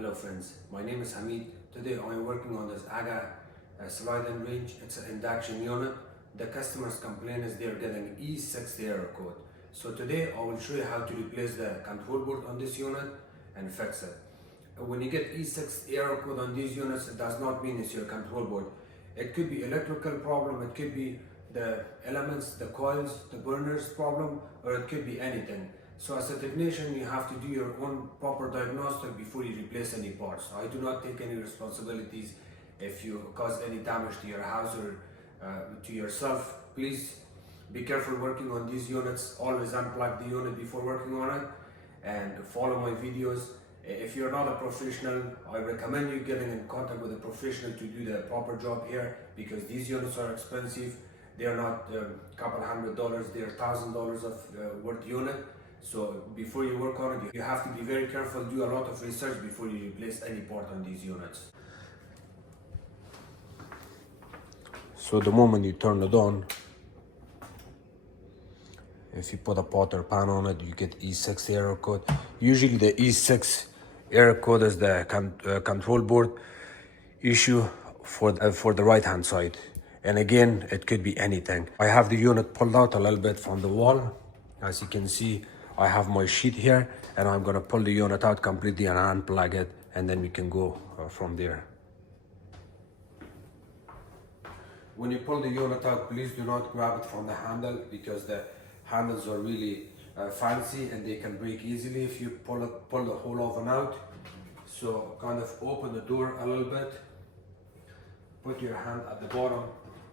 Hello friends, my name is Hamid. Today I'm working on this AGA slide and range. It's an induction unit. The customers complain is they're getting E6 error code. So today I will show you how to replace the control board on this unit and fix it. When you get E6 error code on these units, it does not mean it's your control board. It could be electrical problem, it could be the elements, the coils, the burners problem, or it could be anything. So as a technician, you have to do your own proper diagnostic before you replace any parts. I do not take any responsibilities if you cause any damage to your house or to yourself. Please be careful working on these units. Always unplug the unit before working on it and follow my videos. If you're not a professional, I recommend you getting in contact with a professional to do the proper job here, because these units are expensive. They're not a couple $100, they're $1,000 of worth unit. So before you work on it, you have to be very careful, do a lot of research before you replace any part on these units. So the moment you turn it on, if you put a pot or pan on it, you get E6 error code. Usually the E6 error code is the control board issue for the right hand side. And again, it could be anything. I have the unit pulled out a little bit from the wall. As you can see, I have my sheet here, and I'm gonna pull the unit out completely and unplug it, and then we can go from there. When you pull the unit out, please do not grab it from the handle, because the handles are really fancy and they can break easily if you pull the whole oven out. So kind of open the door a little bit, put your hand at the bottom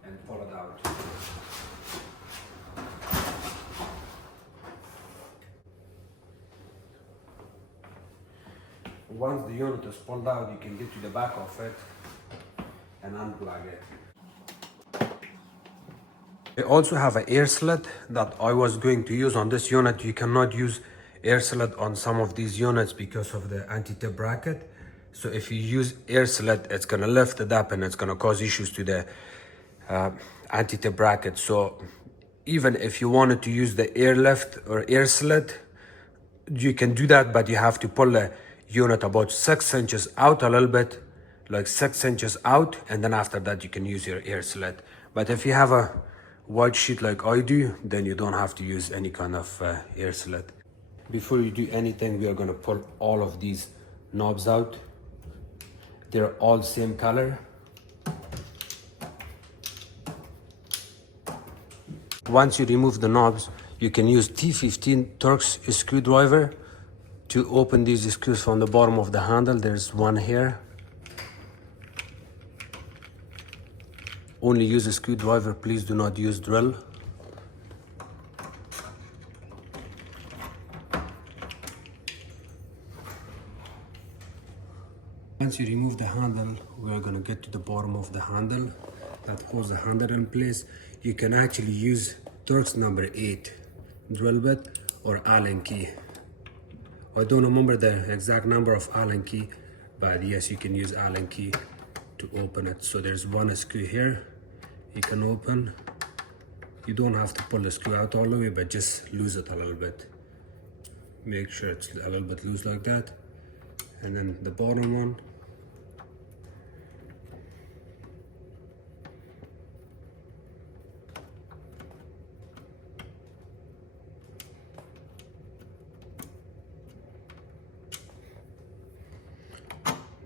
and pull it out. Once the unit is pulled out, you can get to the back of it and unplug it. I also have an air slit that I was going to use on this unit. You cannot use air slit on some of these units because of the anti-tip bracket. So if you use air slit, it's gonna lift it up and it's gonna cause issues to the anti-tip bracket. So even if you wanted to use the air lift or air slit, you can do that, but you have to pull the unit about 6 inches out a little bit, like 6 inches out, and then after that you can use your air slit. But if you have a white sheet like I do, then you don't have to use any kind of air slit. Before you do anything, we are going to pull all of these knobs out. They're all same color. Once you remove the knobs, you can use T15 Torx screwdriver to open these screws from the bottom of the handle. There's one here. Only use a screwdriver, please do not use drill. Once you remove the handle, we're gonna get to the bottom of the handle that holds the handle in place. You can actually use Torx number 8 drill bit or Allen key. I don't remember the exact number of Allen key, but yes, you can use Allen key to open it. So there's one screw here you can open. You don't have to pull the screw out all the way, but just lose it a little bit. Make sure it's a little bit loose like that. And then the bottom one.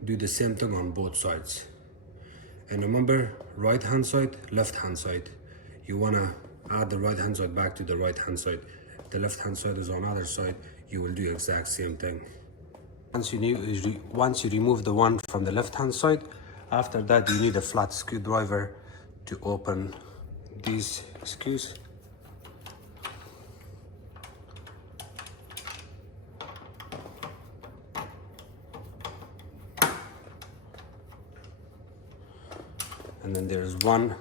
Do the same thing on both sides. And remember, right hand side, left hand side. You wanna add the right hand side back to the right hand side. The left hand side is on the other side. You will do exact same thing. Once you remove the one from the left hand side, after that you need a flat screwdriver to open these screws. And then there's one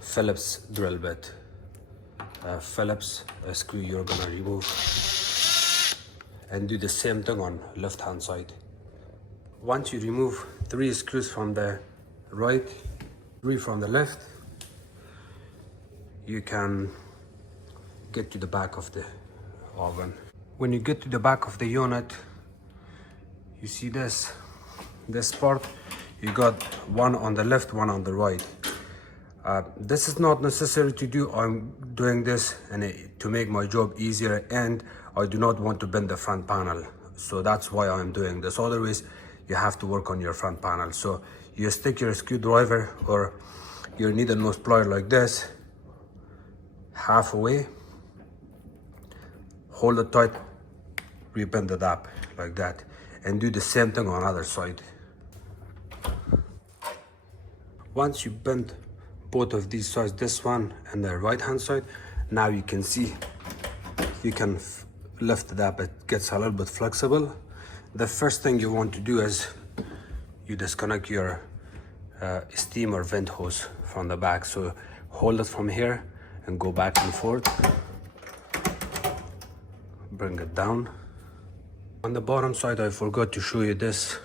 Phillips drill bit. Phillips screw you're gonna remove. And do the same thing on left hand side. Once you remove 3 screws from the right, 3 from the left, you can get to the back of the oven. When you get to the back of the unit, you see this, this part, you got one on the left, one on the right. This is not necessary to do. I'm doing this to make my job easier, and I do not want to bend the front panel. So that's why I'm doing this. Otherwise, you have to work on your front panel. So you stick your screwdriver or your needle nose plier like this, halfway, hold it tight, rebend it up like that, and do the same thing on the other side. Once you bend both of these sides, this one and the right hand side, now you can see you can lift it up. It gets a little bit flexible. The first thing you want to do is you disconnect your steam or vent hose from the back. So hold it from here and go back and forth, bring it down. On the bottom side, I forgot to show you this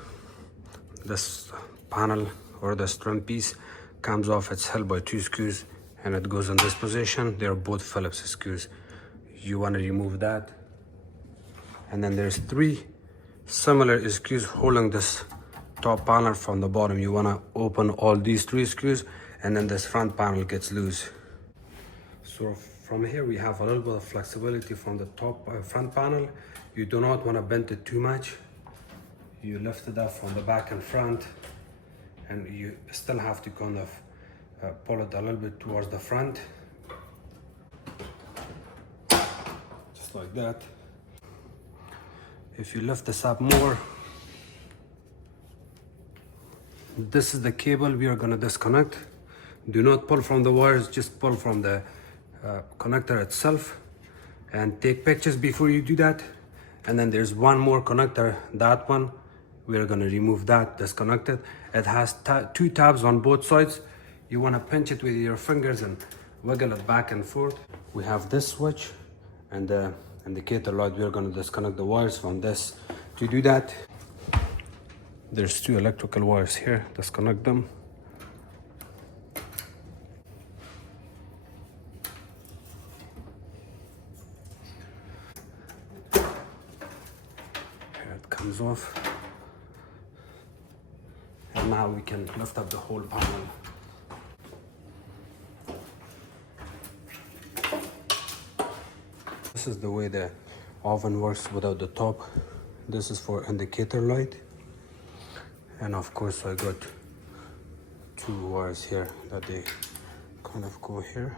panel or this trim piece comes off. It's held by 2 screws and it goes in this position. They're both Phillips screws. You want to remove that, and then there's 3 similar screws holding this top panel from the bottom. You want to open all these 3 screws, and then this front panel gets loose. So from here we have a little bit of flexibility from the top front panel. You do not want to bend it too much. You lift it up from the back and front, and you still have to kind of pull it a little bit towards the front, just like that. If you lift this up more, this is the cable we are going to disconnect. Do not pull from the wires, just pull from the connector itself, and take pictures before you do that. And then there's one more connector, that one we're going to remove that, disconnect it. It has 2 tabs on both sides. You want to pinch it with your fingers and wiggle it back and forth. We have this switch and the indicator light. We're going to disconnect the wires from this. To do that, there's 2 electrical wires here. Disconnect them. Here it comes off. And now we can lift up the whole panel. This is the way the oven works without the top. This is for indicator light. And of course I got 2 wires here that they kind of go here.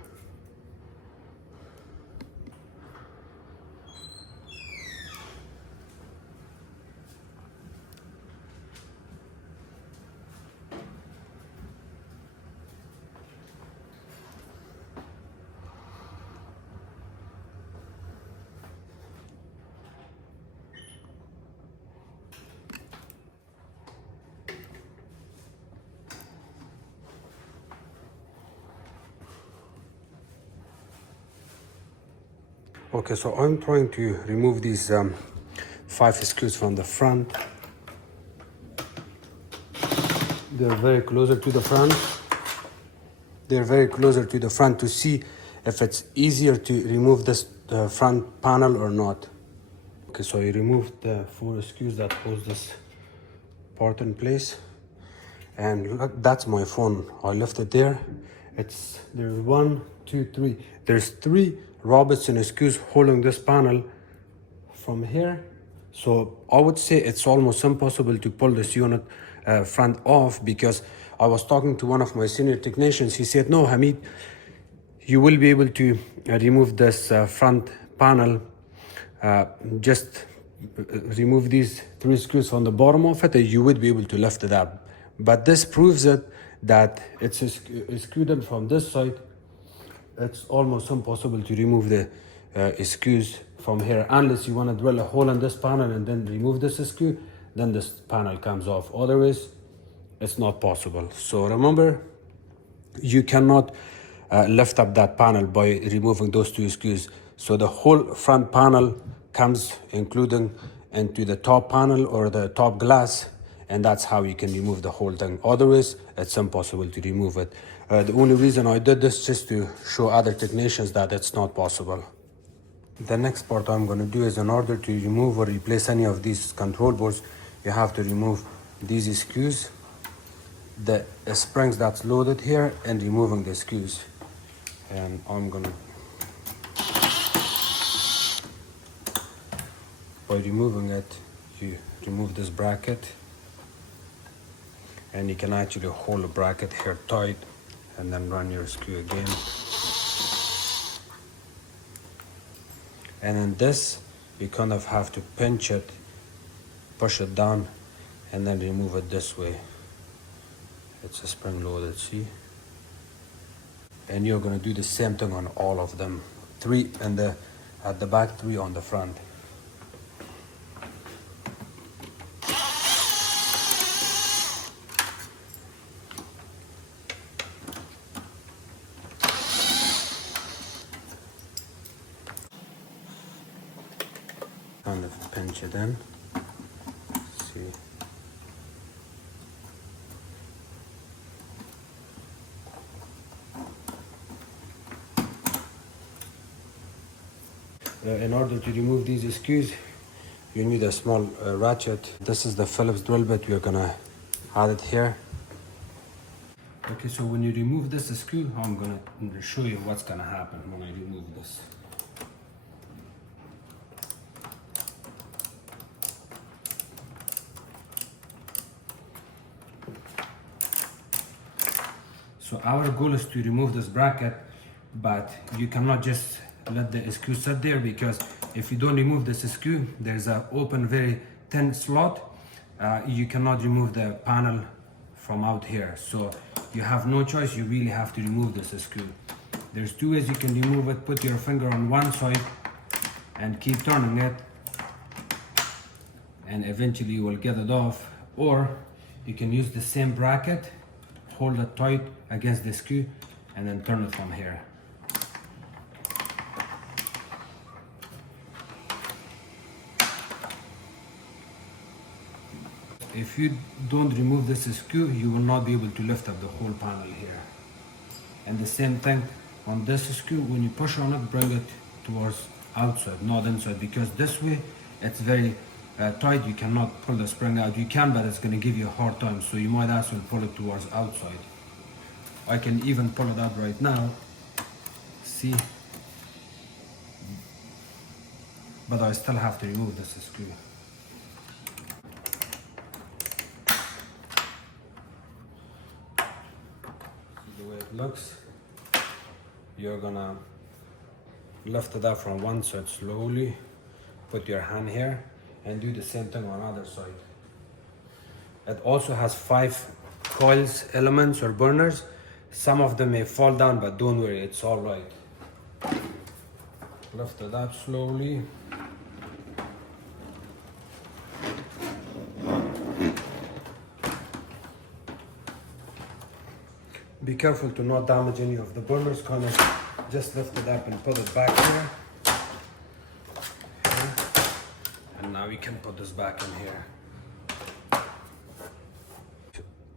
Okay, so I'm trying to remove these 5 screws from the front. They're very closer to the front. They're very closer to the front to see if it's easier to remove this front panel or not. Okay, so I removed the 4 screws that hold this part in place. And look, that's my phone. I left it there. There's 1, 2, 3. There's 3 Robertson screws holding this panel from here. So I would say it's almost impossible to pull this unit front off, because I was talking to one of my senior technicians. He said, no, Hamid, you will be able to remove this front panel. Just remove these 3 screws on the bottom of it, and you would be able to lift it up. But this proves it that it's screwed in from this side. It's almost impossible to remove the screws from here, unless you want to drill a hole in this panel and then remove this screw. Then this panel comes off. Otherwise, it's not possible. So remember, you cannot lift up that panel by removing those 2 screws. So the whole front panel comes including into the top panel or the top glass, and that's how you can remove the whole thing. Otherwise, it's impossible to remove it. The only reason I did this just to show other technicians that it's not possible. The next part I'm going to do is, in order to remove or replace any of these control boards, you have to remove these screws, the springs that's loaded here, and removing the screws. And I'm gonna, by removing it, you remove this bracket, and you can actually hold the bracket here tight and then run your screw again. And in this, you kind of have to pinch it, push it down, and then remove it this way. It's a spring loaded, see? And you're gonna do the same thing on all of them. 3 at the back, 3 on the front. Kind of pinch it in. See. In order to remove these screws, you need a small ratchet. This is the Phillips drill bit. We're gonna add it here. Okay, so when you remove this screw, I'm gonna show you what's gonna happen when I remove this. So our goal is to remove this bracket, but you cannot just let the screw sit there, because if you don't remove this screw, there's an open, very thin slot. You cannot remove the panel from out here. So you have no choice, you really have to remove this screw. There's 2 ways you can remove it. Put your finger on one side and keep turning it, and eventually you will get it off. Or you can use the same bracket, hold it tight against the screw, and then turn it from here. If you don't remove this screw, you will not be able to lift up the whole panel here. And the same thing on this screw. When you push on it, bring it towards outside, not inside, because this way it's very tight. You cannot pull the spring out. You can, but it's going to give you a hard time, so you might as well pull it towards outside. I can even pull it out right now, see, but I still have to remove this screw. See the way it looks. You're gonna lift it up from one side slowly, put your hand here, and do the same thing on the other side. It also has 5 coils, elements or burners. Some of them may fall down, but don't worry, it's all right. Lift it up slowly. Be careful to not damage any of the burners. Kind of just lift it up and put it back here. Okay. And now we can put this back in here.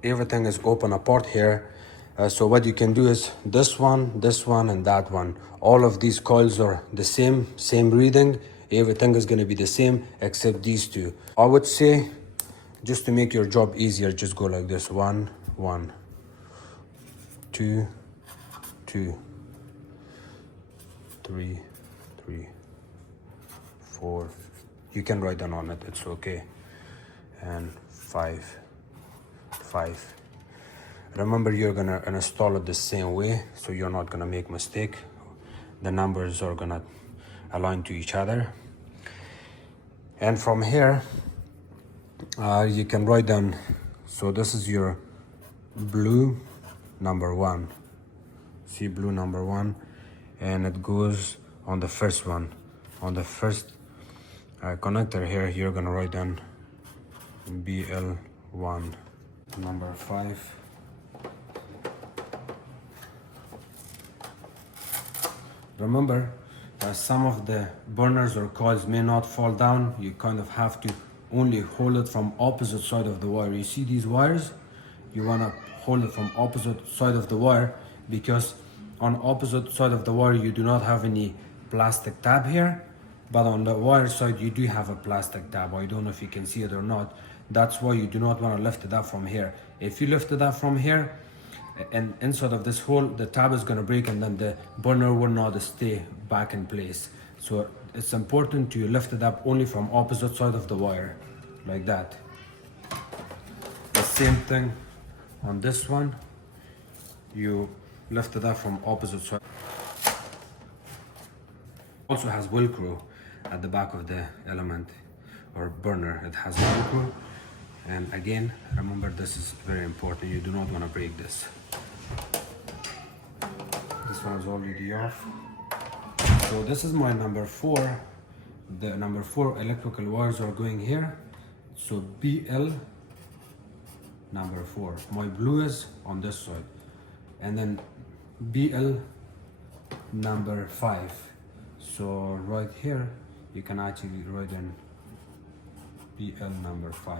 Everything is open apart here. So what you can do is this one, and that one. All of these coils are the same reading. Everything is going to be the same except these 2. I would say, just to make your job easier, just go like this: 1, 1, 2, 2, 3, 3, 4. You can write down on it, it's okay. And 5, 5. Remember, you're gonna install it the same way, so you're not gonna make mistake. The numbers are gonna align to each other. And from here, you can write down, so this is your blue number 1. See, blue number 1, and it goes on the first one. On the first connector here, you're gonna write down BL1. Number 5. Remember, some of the burners or coils may not fall down. You kind of have to only hold it from opposite side of the wire. You see these wires? You want to hold it from opposite side of the wire, because on opposite side of the wire you do not have any plastic tab here. but on the wire side you do have a plastic tab. I don't know if you can see it or not. That's why you do not want to lift it up from here. If you lift it up from here and inside of this hole, the tab is going to break and then the burner will not stay back in place. So it's important to lift it up only from opposite side of the wire, like that. The same thing on this one, you lift it up from opposite side. Also has Velcro at the back of the element or burner. It has Velcro, and again, remember, this is very important. You do not want to break this. This one is already off. So this is my number 4. The number 4 electrical wires are going here. So BL number 4. My blue is on this side, and then BL number 5. So right here you can actually write in BL number 5.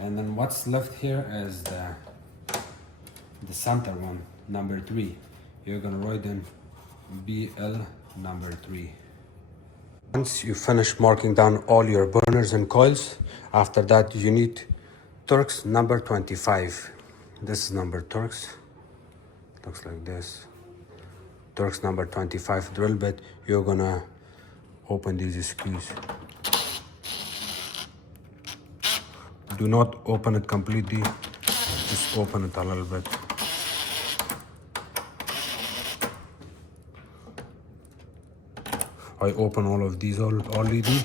And then what's left here is the center one, number 3. You're gonna write in BL number 3. Once you finish marking down all your burners and coils, after that you need Torx number 25. This is number Torx. Looks like this. Torx number 25 drill bit. You're gonna open these screws. Do not open it completely, just open it a little bit. I open all of these already,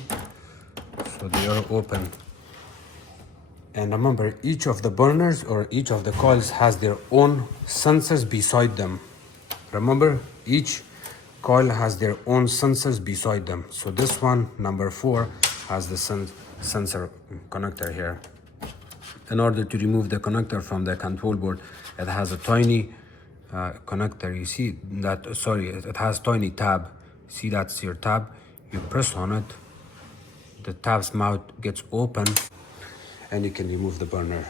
so they are open. And remember, each of the burners or each of the coils has their own sensors beside them. Remember, each coil has their own sensors beside them. So this one, number 4, has the sensor connector here. In order to remove the connector from the control board, it has a tiny connector. You see that, sorry, it has tiny tab. See, that's your tab. You press on it, the tab's mouth gets open, and you can remove the burner.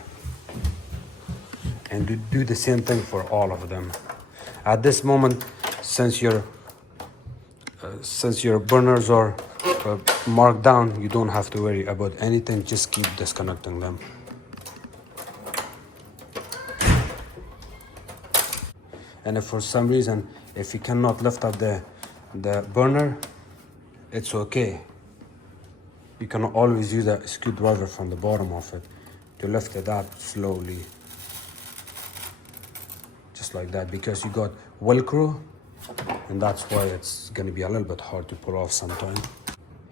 And do the same thing for all of them. At this moment, since your burners are marked down, you don't have to worry about anything. Just keep disconnecting them. And if for some reason, if you cannot lift up the burner, it's okay. You can always use a screwdriver from the bottom of it to lift it up slowly. Just like that, because you got Velcro, and that's why it's gonna be a little bit hard to pull off sometimes.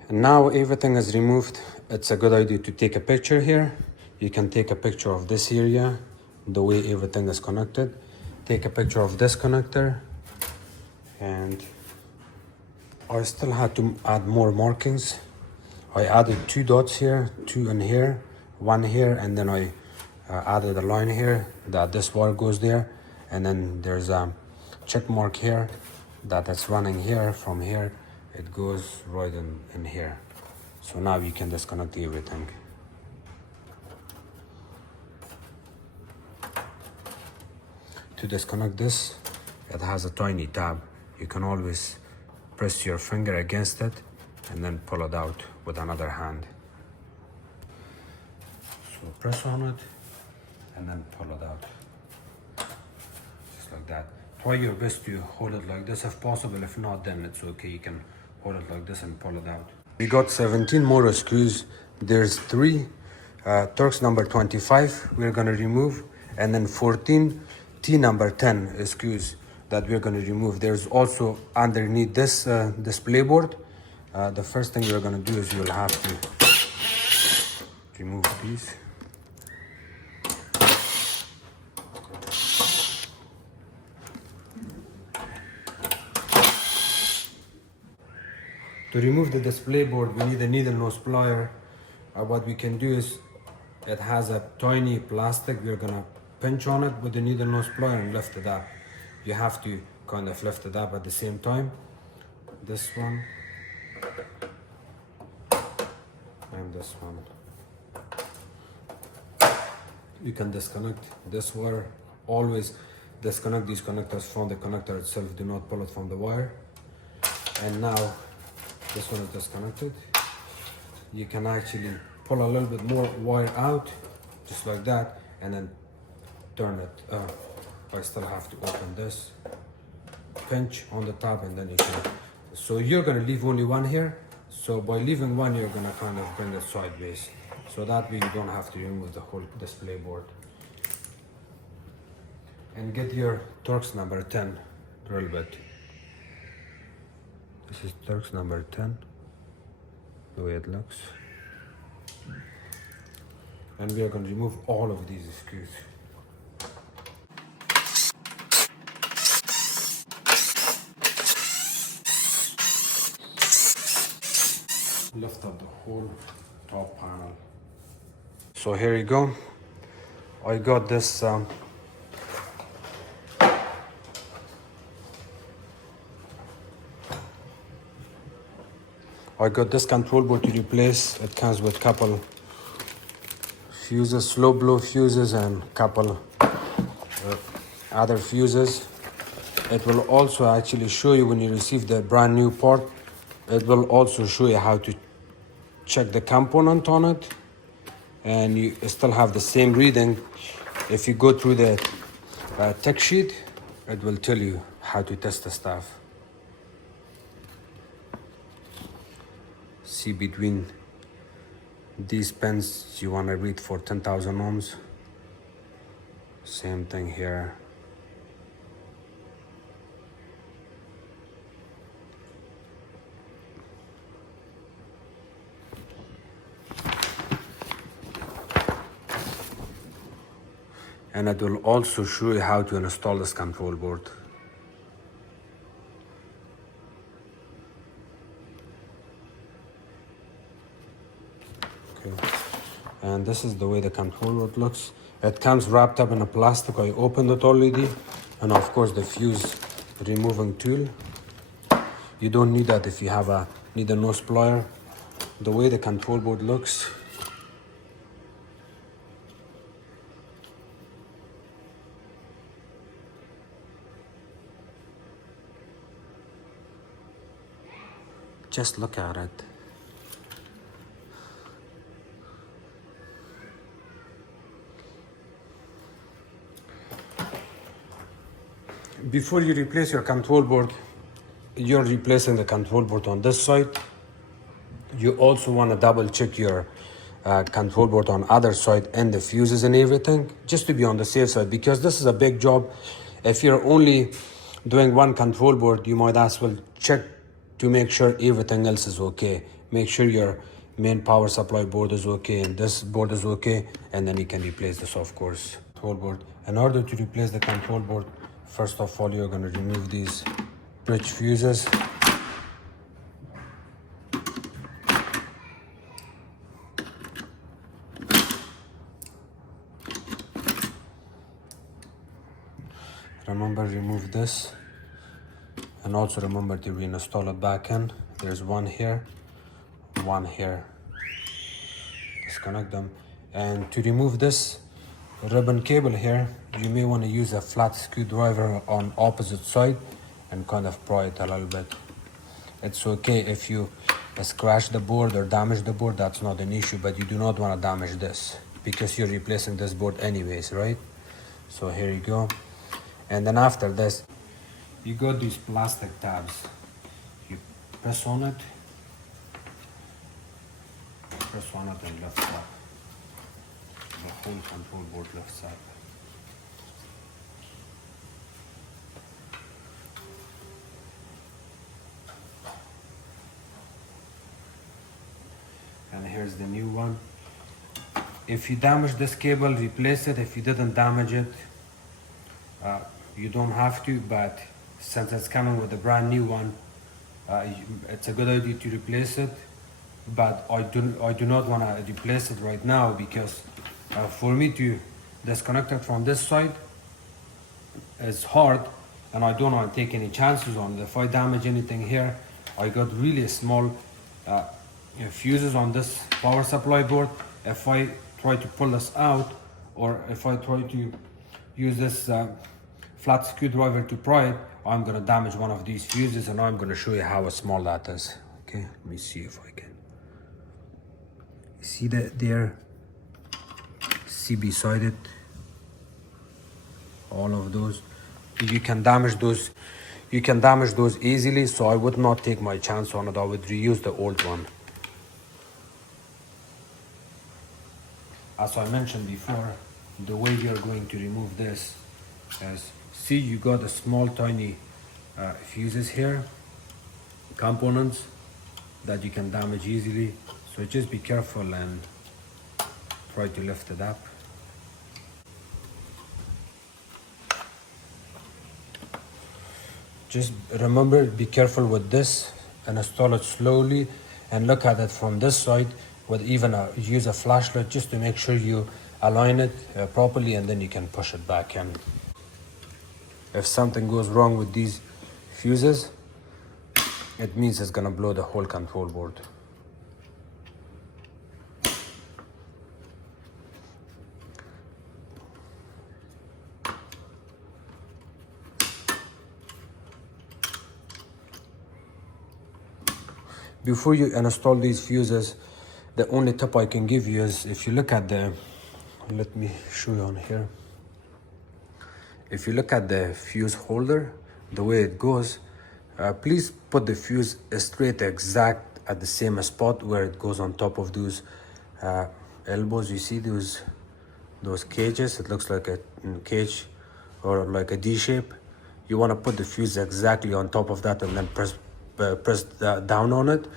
And now everything is removed. It's a good idea to take a picture here. You can take a picture of this area, the way everything is connected. Take a picture of this connector, and I still had to add more markings. I added 2 dots here, 2 in here, 1 here, and then I added a line here that this wire goes there, and then there's a check mark here that it's running here. From here it goes right in here. So now you can disconnect everything. To disconnect this, it has a tiny tab. You can always press your finger against it and then pull it out with another hand. So press on it and then pull it out. Just like that. Try your best to hold it like this if possible. If not, then it's okay. You can hold it like this and pull it out. We got 17 more screws. There's 3 Torx number 25 we're gonna remove, and then 14 T number 10 screws that we're going to remove. There's also underneath this display board. The first thing you're going to do is you'll have to remove these. To remove the display board, we need a needle nose plier. What we can do is, it has a tiny plastic. We're going to pinch on it with the needle nose plier and lift it up. You have to kind of lift it up at the same time. This one and this one. You can disconnect this wire. Always disconnect these connectors from the connector itself. Do not pull it from the wire. And now This one is disconnected. You can actually pull a little bit more wire out, just like that, and then turn it. I still have to open this, pinch on the top, and then you can. So you're gonna leave only one here. So by leaving one, you're gonna kind of bring it sideways. So that way you don't have to remove the whole display board. And get your Torx number 10 drill bit. This is Torx number 10, the way it looks. And we are going to remove all of these screws. Lift up the whole top panel. So here you go. I got this control board to replace. It comes with couple fuses, slow blow fuses, and couple other fuses. It will also actually show you when you receive the brand new part. It will also show you how to check the component on it, and you still have the same reading. If you go through the tech sheet, it will tell you how to test the stuff. See, between these pins you want to read for 10,000 ohms. Same thing here. And it will also show you how to install this control board. And this is the way the control board looks. It comes wrapped up in a plastic. I opened it already. And of course the fuse removing tool. You don't need that if you have need a nose plier. The way the control board looks. Just look at it. Before you replace your control board, you're replacing the control board on this side. You also want to double check your control board on other side and the fuses and everything, just to be on the safe side, because this is a big job. If you're only doing one control board, you might as well check to make sure everything else is okay. Make sure your main power supply board is okay and this board is okay, and then you can replace this, of course. Control board. In order to replace the control board, first of all, you're going to remove these bridge fuses. Remember, remove this, and also remember to reinstall it back in. There's one here, disconnect them. And to remove this ribbon cable here, you may want to use a flat screwdriver on opposite side and kind of pry it a little bit. It's okay if you scratch the board or damage the board, that's not an issue, but you do not want to damage this because you're replacing this board anyways, right? So here you go. And then after this, you got these plastic tabs. You press on it and lift up. The whole control board lifts up. And here's the new one. If you damage this cable, replace it. If you didn't damage it, you don't have to, but since it's coming with a brand new one, it's a good idea to replace it. But I do not want to replace it right now because for me to disconnect it from this side is hard, and I don't want to take any chances on it. If I damage anything here, I got really small fuses on this power supply board. If I try to pull this out, or if I try to use this flat screwdriver to pry it, I'm going to damage one of these fuses, and I'm going to show you how small that is. Okay, let me see if I can. See that there? See beside it? All of those. You can damage those. You can damage those easily, so I would not take my chance on it. I would reuse the old one. As I mentioned before, the way we are going to remove this is, see, you got a small tiny fuses here, components that you can damage easily, so just be careful and try to lift it up. Just remember, be careful with this and install it slowly, and look at it from this side with even use a flashlight just to make sure you align it properly, and then you can push it back in. If something goes wrong with these fuses, it means it's gonna blow the whole control board. Before you install these fuses, the only tip I can give you is, if you look at the, let me show you on here. If you look at the fuse holder, the way it goes, please put the fuse straight exact at the same spot where it goes on top of those elbows. You see those cages? It looks like a cage or like a D shape. You want to put the fuse exactly on top of that, and then press down on it,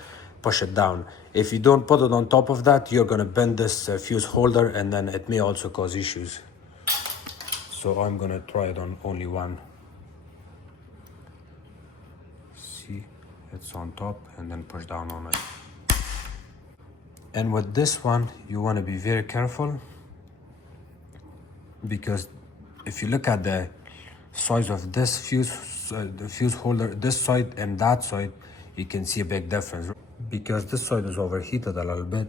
push it down. If you don't put it on top of that, you're going to bend this fuse holder, and then it may also cause issues. So I'm going to try it on only one. See, it's on top, and then push down on it. And with this one, you want to be very careful, because if you look at the size of this the fuse holder, this side and that side, you can see a big difference. Because this side is overheated a little bit,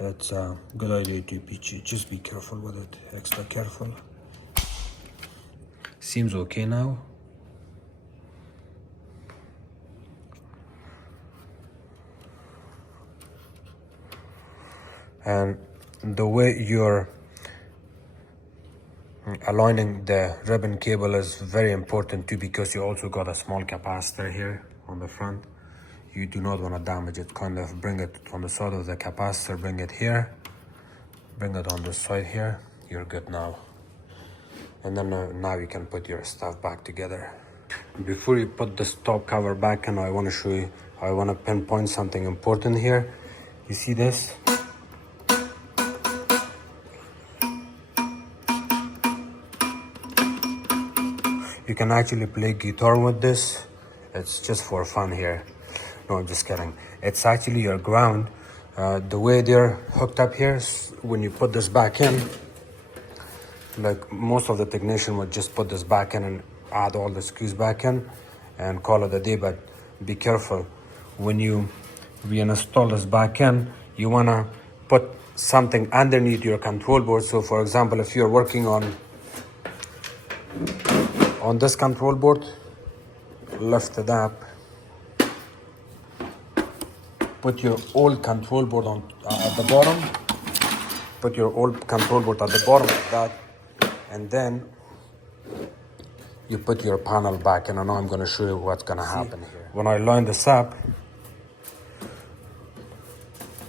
it's a good idea to just be careful with it, extra careful. Seems okay now. And the way you're aligning the ribbon cable is very important too, because you also got a small capacitor here on the front. You do not want to damage it. Kind of bring it on the side of the capacitor, bring it here, bring it on the side here. You're good now. And then now you can put your stuff back together. Before you put this top cover back in, I want to show you, I want to pinpoint something important here. You see this? You can actually play guitar with this. It's just for fun here. No, I'm just kidding. It's actually your ground. The way they're hooked up here, when you put this back in, like most of the technician would just put this back in and add all the screws back in and call it a day. But be careful. When you reinstall this back in, you want to put something underneath your control board. So for example, if you're working on this control board, lift it up, put your old control board on at the bottom, put your old control board at the bottom like that, and then you put your panel back. And I know I'm going to show you what's going to happen here. When I line this up,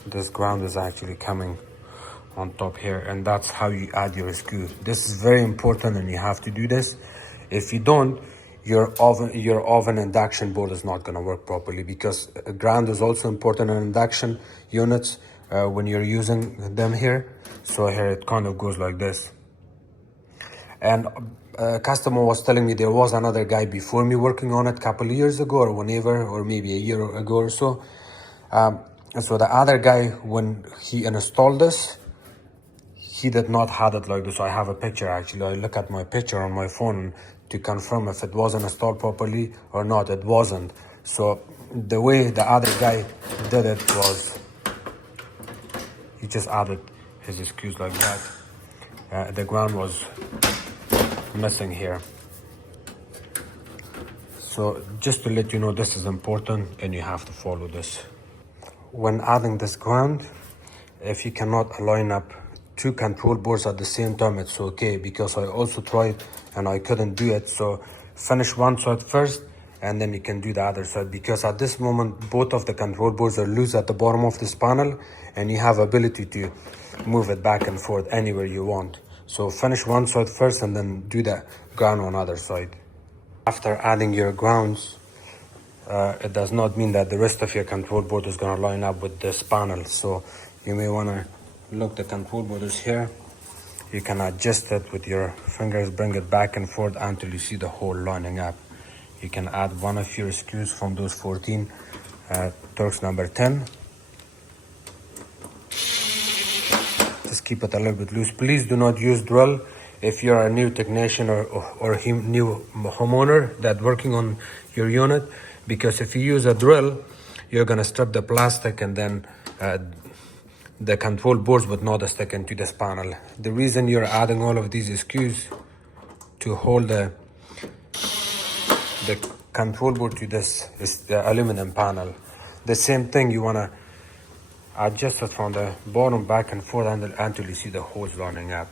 this ground is actually coming on top here, and that's how you add your screw. This is very important, and you have to do this. If you don't, your oven induction board is not going to work properly, because ground is also important in induction units when you're using them here. So here it kind of goes like this. And a customer was telling me there was another guy before me working on it a couple of years ago, or whenever, or maybe a year ago or so. So the other guy, when he installed this, he did not have it like this. I have a picture actually. I look at my picture on my phone to confirm if it wasn't installed properly or not. It wasn't. So the way the other guy did it was, he just added his screws like that. The ground was missing here. So just to let you know, this is important and you have to follow this. When adding this ground, if you cannot line up two control boards at the same time, it's okay, because I also tried and I couldn't do it. So finish one side first and then you can do the other side, because at this moment both of the control boards are loose at the bottom of this panel and you have ability to move it back and forth anywhere you want. So finish one side first and then do the ground on other side. After adding your grounds, it does not mean that the rest of your control board is going to line up with this panel. So you may want to look, the control board is here. You can adjust it with your fingers, bring it back and forth until you see the hole lining up. You can add one of your screws from those 14, Torx number 10. Just keep it a little bit loose. Please do not use drill if you're a new technician or new homeowner that working on your unit, because if you use a drill, you're gonna strip the plastic and then the control boards would not stick into this panel. The reason you're adding all of these screws to hold the control board to this is the aluminum panel. The same thing, you wanna adjust it from the bottom back and forth until you see the holes lining up.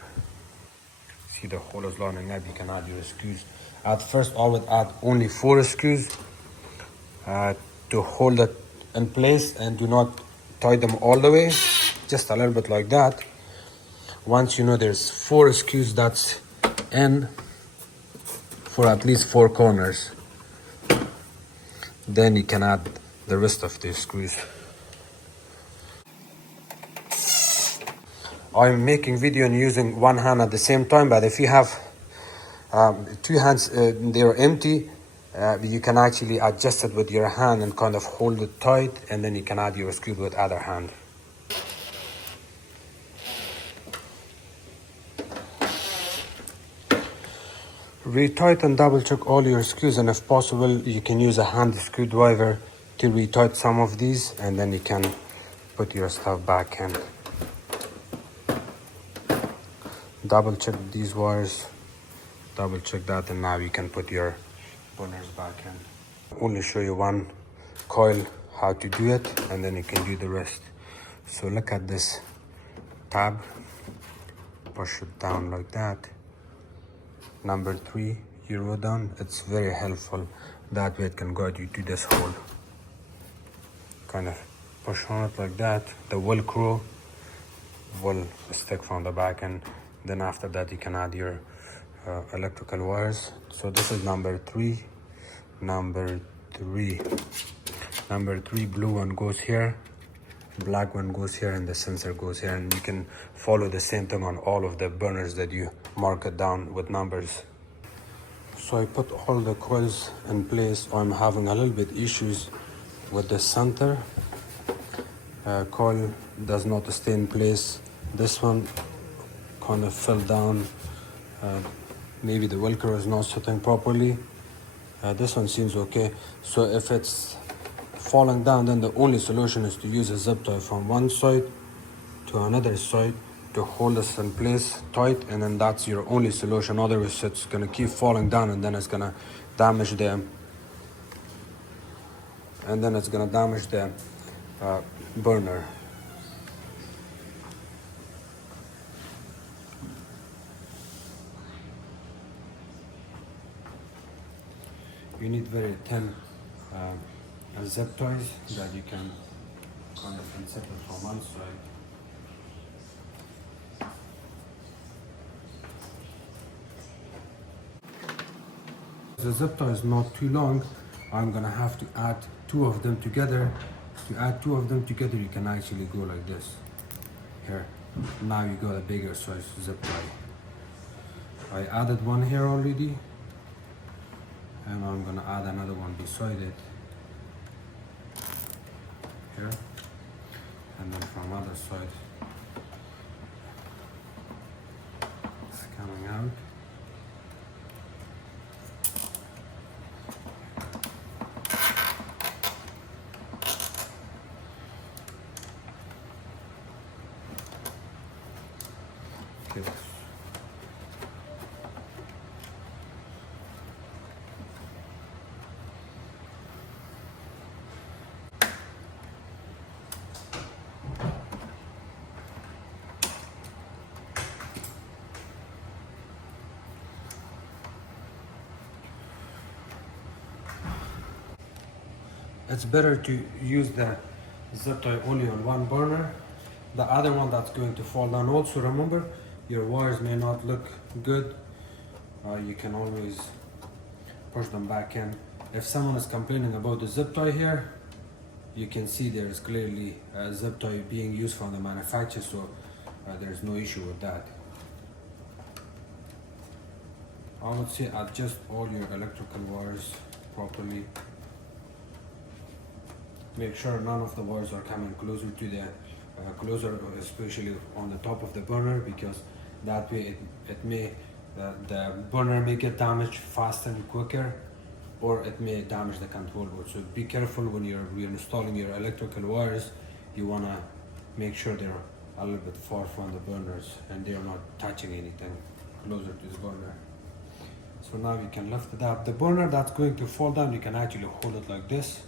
See the hole is lining up, you can add your screws. At first I would add only 4 screws to hold it in place, and do not tie them all the way, just a little bit like that. Once you know there's 4 screws that's in for at least 4 corners, then you can add the rest of the screws. I'm making video and using one hand at the same time, but if you have 2 hands, they're empty, you can actually adjust it with your hand and kind of hold it tight, and then you can add your screw with other hand. Retighten and double check all your screws, and if possible you can use a hand screwdriver to retighten some of these, and then you can put your stuff back in. Double check these wires, double check that, and now you can put your burners back in. Only show you one coil how to do it, and then you can do the rest. So look at this tab, push it down like that. Number 3 euro down, it's very helpful, that way it can guide you to this hole. Kind of push on it like that, the velcro will stick from the back, and then after that you can add your electrical wires. So this is number 3. Number 3 blue one goes here, black one goes here, and the sensor goes here, and you can follow the same thing on all of the burners that you mark it down with numbers. So I put all the coils in place. I'm having a little bit issues with the center coil, does not stay in place. This one kind of fell down, maybe the velcro is not sitting properly. This one seems okay. So if it's falling down, then the only solution is to use a zip tie from one side to another side to hold this in place tight, and then that's your only solution. Otherwise it's gonna keep falling down, and then it's gonna damage the burner. You need very thin zip ties that you can kind of insert it from one side. The zip tie is not too long. I'm gonna have to add 2 of them together. To add 2 of them together, you can actually go like this. Here, now you got a bigger size zip tie. I added one here already, and I'm gonna add another one beside it here, and then from other side it's coming out. Okay. it's better to use the zip tie only on one burner. The other one that's going to fall down. Also remember, your wires may not look good. You can always push them back in. If someone is complaining about the zip tie here, you can see there is clearly a zip tie being used from the manufacturer, so there's no issue with that. I would say adjust all your electrical wires properly. Make sure none of the wires are coming closer to the especially on the top of the burner, because that way the burner may get damaged faster and quicker, or it may damage the control board. So be careful when you're reinstalling your electrical wires. You want to make sure they're a little bit far from the burners and they're not touching anything closer to the burner. So now you can lift it up. The burner that's going to fall down, you can actually hold it like this.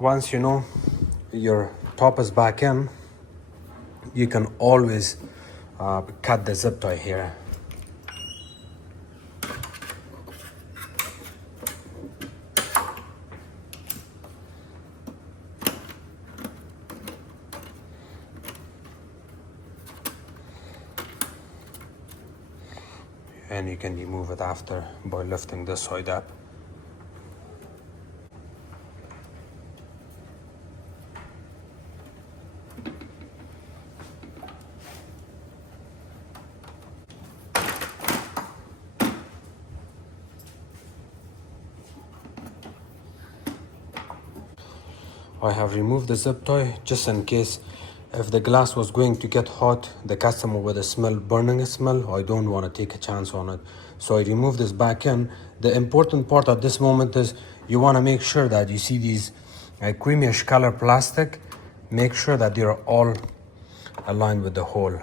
Once you know your top is back in, you can always cut the zip tie here. And you can remove it after by lifting this side up. I have removed the zip tie just in case if the glass was going to get hot, the customer would smell burning smell. I don't want to take a chance on it. So I removed this back in. The important part at this moment is you want to make sure that you see these creamish color plastic. Make sure that they're all aligned with the hole.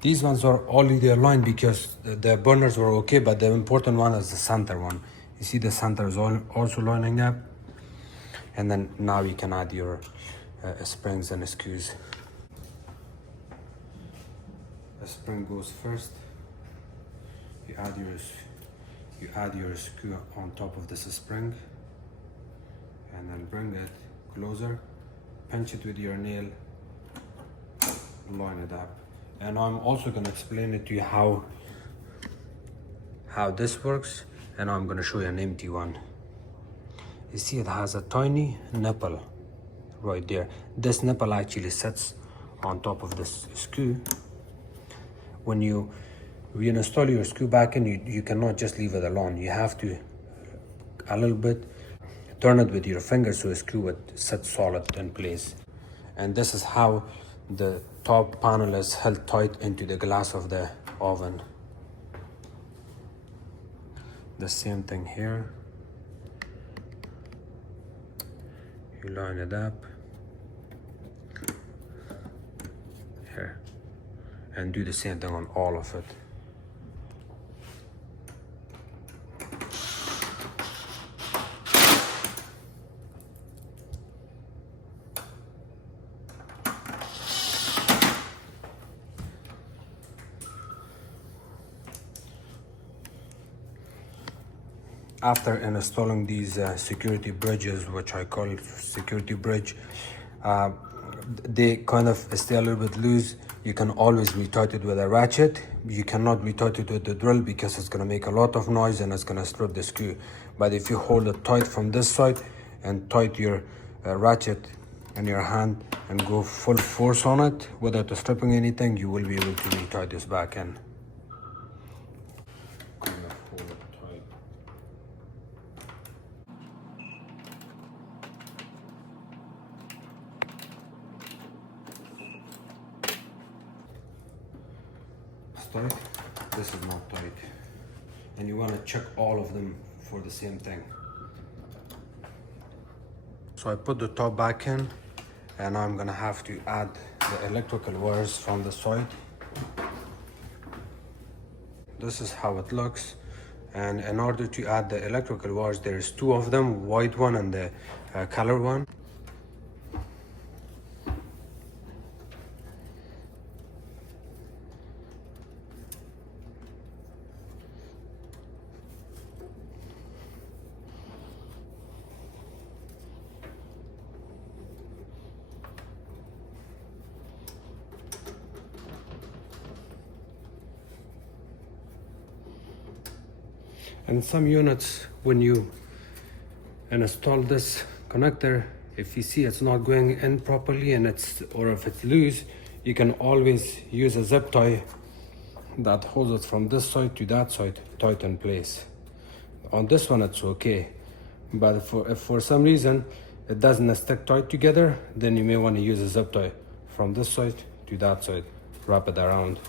These ones are already aligned because the burners were okay, but the important one is the center one. You see the center is also lining up. And then now you can add your springs and screws. The spring goes first. You add your screw on top of this spring, and then bring it closer. Pinch it with your nail. Line it up. And I'm also going to explain it to you how this works, and I'm going to show you an empty one. You see it has a tiny nipple right there. This nipple actually sits on top of this screw. When you reinstall your screw back in, you cannot just leave it alone. You have to a little bit turn it with your finger so the screw would sit solid in place. And this is how the top panel is held tight into the glass of the oven. The same thing here. You line it up here and do the same thing on all of it. After installing these security bridges, which I call security bridge, they kind of stay a little bit loose. You can always retighten it with a ratchet. You cannot retighten it with the drill because it's going to make a lot of noise and it's going to strip the screw. But if you hold it tight from this side and tighten your ratchet in your hand and go full force on it without stripping anything, you will be able to retighten this back in. Tight, this is not tight, and you want to check all of them for the same thing. So I put the top back in, and I'm gonna have to add the electrical wires from the side. this is how it looks. And in order to add the electrical wires, there's two of them, white one and the color one. And some units, when you install this connector, if you see it's not going in properly and or if it's loose, you can always use a zip tie that holds it from this side to that side, tight in place. On this one it's okay, but if for some reason it doesn't stick tight together, then you may want to use a zip tie from this side to that side, wrap it around.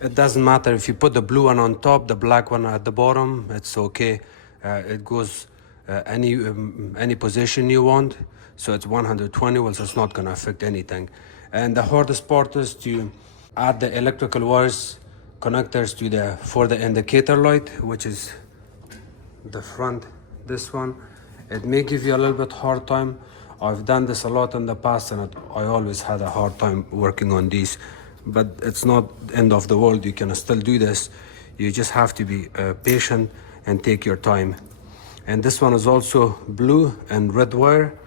It doesn't matter if you put the blue one on top, the black one at the bottom, it's okay. It goes any position you want. So it's 120 volts, it's not gonna affect anything. And the hardest part is to add the electrical wires connectors to for the indicator light, which is the front, this one. It may give you a little bit hard time. I've done this a lot in the past and I always had a hard time working on these, but it's not the end of the world. You can still do this. You just have to be patient and take your time. And this one is also blue and red wire.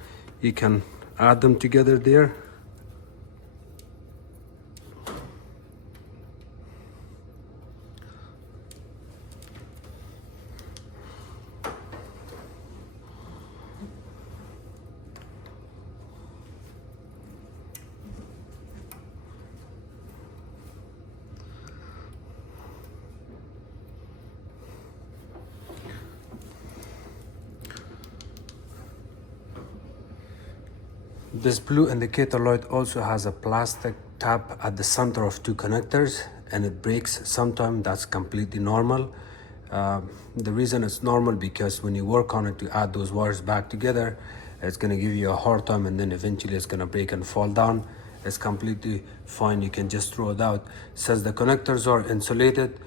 You can add them together there. This blue indicator light also has a plastic tab at the center of two connectors, and it breaks sometimes. That's completely normal. The reason it's normal because when you work on it to add those wires back together, it's going to give you a hard time, and then eventually it's going to break and fall down. It's completely fine. You can just throw it out. Since the connectors are insulated,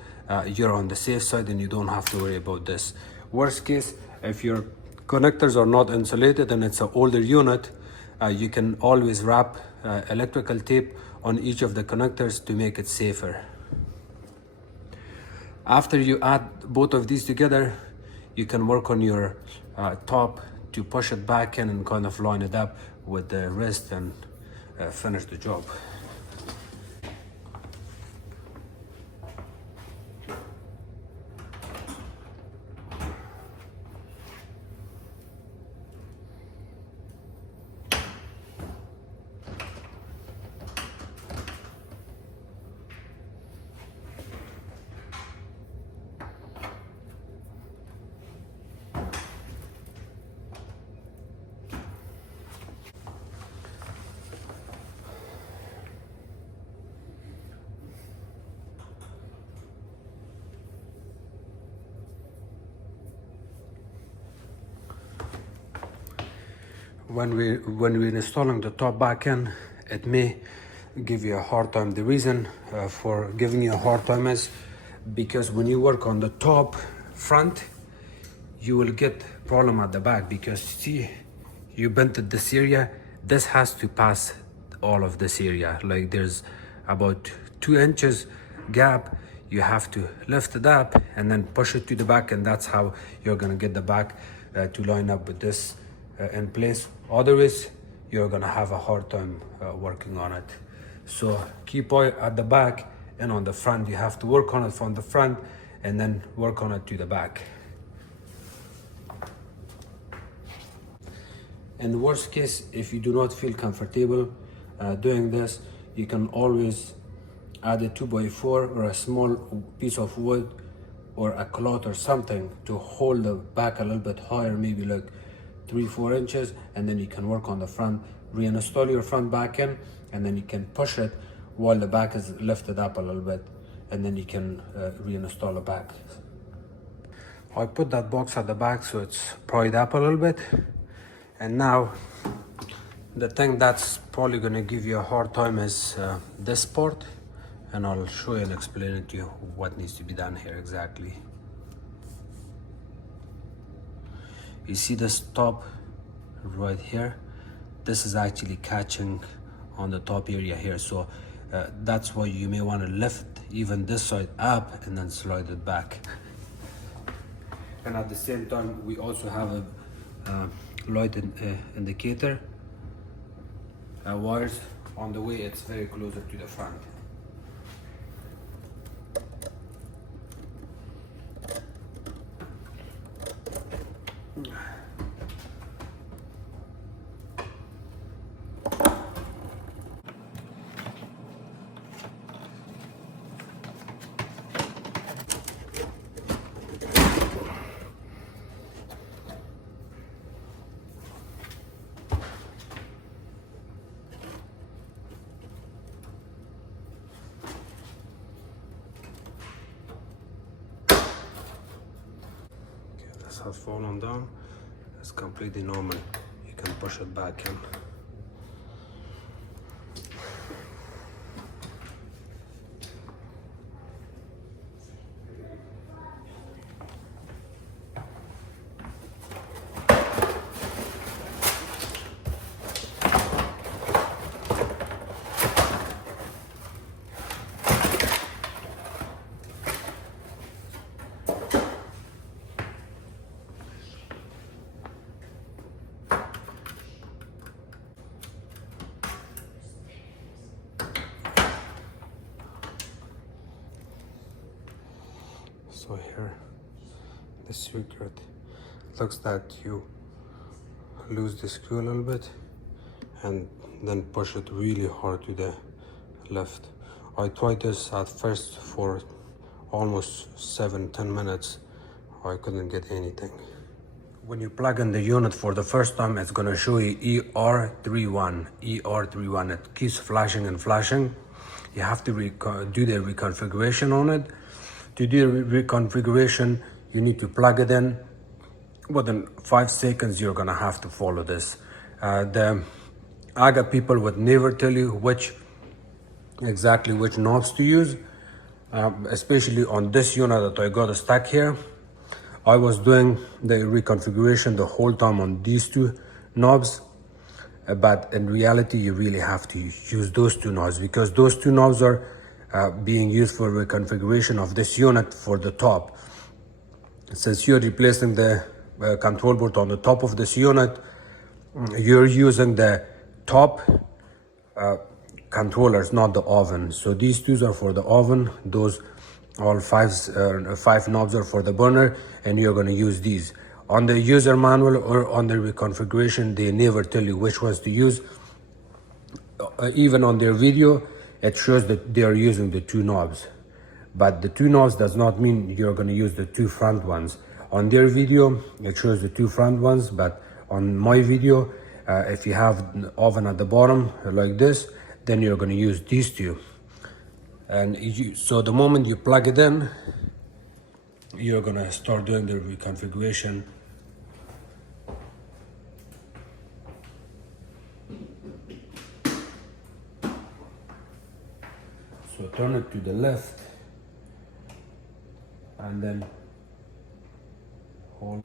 you're on the safe side and you don't have to worry about this. Worst case, if your connectors are not insulated and it's an older unit, you can always wrap electrical tape on each of the connectors to make it safer. After you add both of these together, you can work on your top to push it back in and kind of line it up with the wrist and finish the job. When we're installing the top back end, it may give you a hard time. The reason for giving you a hard time is because when you work on the top front, you will get problem at the back, because see, you bent this area. This has to pass all of this area. Like there's about 2 inches gap. You have to lift it up and then push it to the back, and that's how you're gonna get the back to line up with this in place. Otherwise, you're gonna have a hard time working on it. So keep oil at the back and on the front. You have to work on it from the front and then work on it to the back. In the worst case, if you do not feel comfortable doing this, you can always add a 2x4 or a small piece of wood or a cloth or something to hold the back a little bit higher, maybe like 3-4 inches, and then you can work on the front. Reinstall your front back in, and then you can push it while the back is lifted up a little bit, and then you can reinstall the back. I put that box at the back so it's pried up a little bit. And now the thing that's probably going to give you a hard time is this part, and I'll show you and explain it to you what needs to be done here exactly. You see this top right here? This is actually catching on the top area here, so that's why you may want to lift even this side up and then slide it back. And at the same time, we also have a light indicator wires on the way. It's very closer to the front. Has fallen down. It's completely normal. You can push it back in. So here, the secret looks that you lose the screw a little bit and then push it really hard to the left. I tried this at first for almost 7-10 minutes. I couldn't get anything. When you plug in the unit for the first time, it's gonna show you ER31. ER31. It keeps flashing and flashing. You have to do the reconfiguration on it. To do the reconfiguration, you need to plug it in. Within 5 seconds, you're gonna have to follow this. The AGA people would never tell you exactly which knobs to use, especially on this unit that I got stuck here. I was doing the reconfiguration the whole time on these two knobs, but in reality, you really have to use those two knobs because those two knobs are being used for reconfiguration of this unit for the top. Since you're replacing the control board on the top of this unit, you're using the top controllers, not the oven. So these two are for the oven, those all five knobs are for the burner, and you're going to use these. On the user manual or on the reconfiguration, they never tell you which ones to use. Even on their video, it shows that they are using the two knobs. But the two knobs does not mean you're going to use the two front ones. On their video, it shows the two front ones, but on my video, if you have the oven at the bottom like this, then you're going to use these two. And so the moment you plug it in, you're going to start doing the reconfiguration. So turn it to the left and then hold.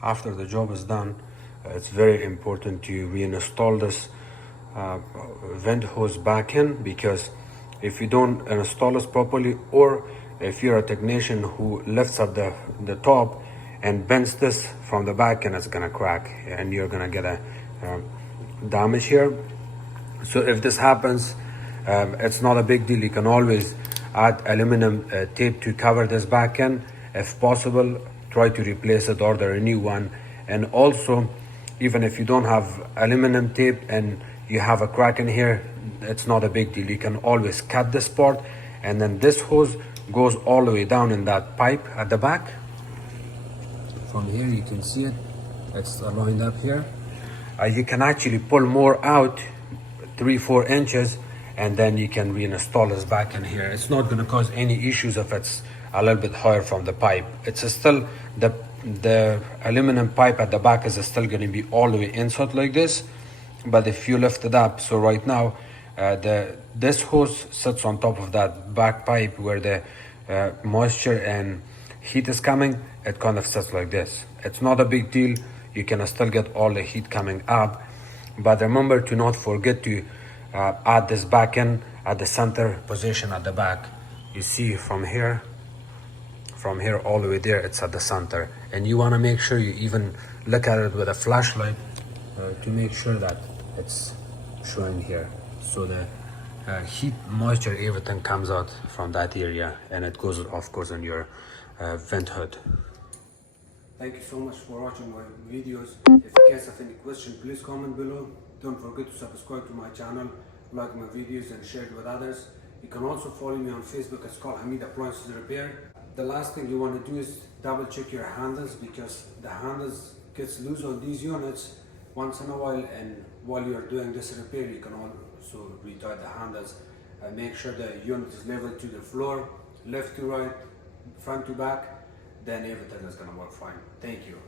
After the job is done, it's very important to reinstall this vent hose back in, because if you don't install this properly, or if you're a technician who lifts up the top and bends this from the back, and it's gonna crack, and you're gonna get a damage here. So if this happens, it's not a big deal. You can always add aluminum tape to cover this back end. If possible, try to replace it, order a new one. And also, even if you don't have aluminum tape and you have a crack in here, it's not a big deal. You can always cut this part, and then this hose goes all the way down in that pipe at the back. From here you can see it, it's lined up here. You can actually pull more out, 3-4 inches, and then you can reinstall this back in here. It's not going to cause any issues if it's a little bit higher from the pipe. It's still the aluminum pipe at the back is still going to be all the way inside like this, but if you lift it up, so right now this hose sits on top of that back pipe where the moisture and heat is coming. It kind of sits like this. It's not a big deal. You can still get all the heat coming up, but remember to not forget to add this back in at the center position at the back. You see from here all the way there, it's at the center, and you want to make sure you even look at it with a flashlight to make sure that it's showing here, so the heat, moisture, everything comes out from that area, and it goes of course on your vent hood. Thank you so much for watching my videos. If you guys have any question, please comment below. Don't forget to subscribe to my channel, like my videos, and share it with others. You can also follow me on Facebook. It's called Hamid Appliances Repair. The last thing you want to do is double check your handles, because the handles gets loose on these units once in a while, and while you're doing this repair you can also retie the handles and make sure the unit is level to the floor, left to right, front to back. Then everything is going to work fine. Thank you.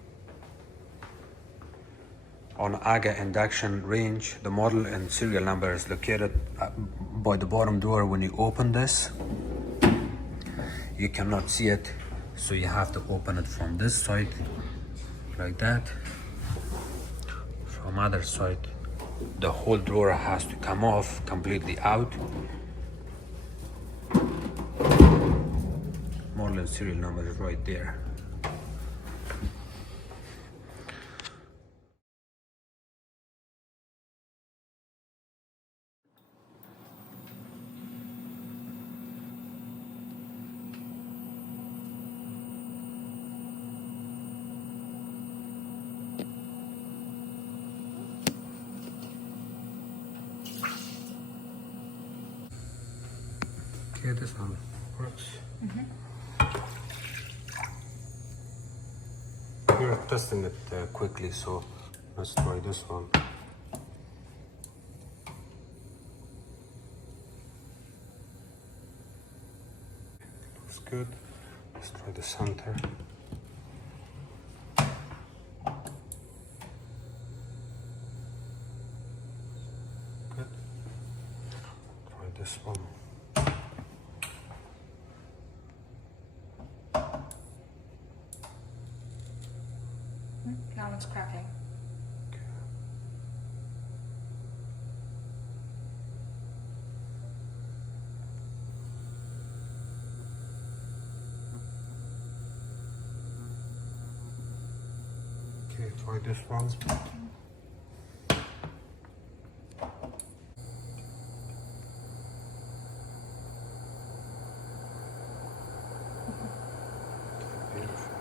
On AGA induction range, the model and serial number is located by the bottom door. When you open this, you cannot see it, so you have to open it from this side like that. From other side, the whole drawer has to come off completely out. Model and serial number is right there. Okay, this one works. We're testing it quickly, so let's try this one. Looks good. Let's try the center. Good. Try this one. Now it's cracking. Okay, try this one. Beautiful.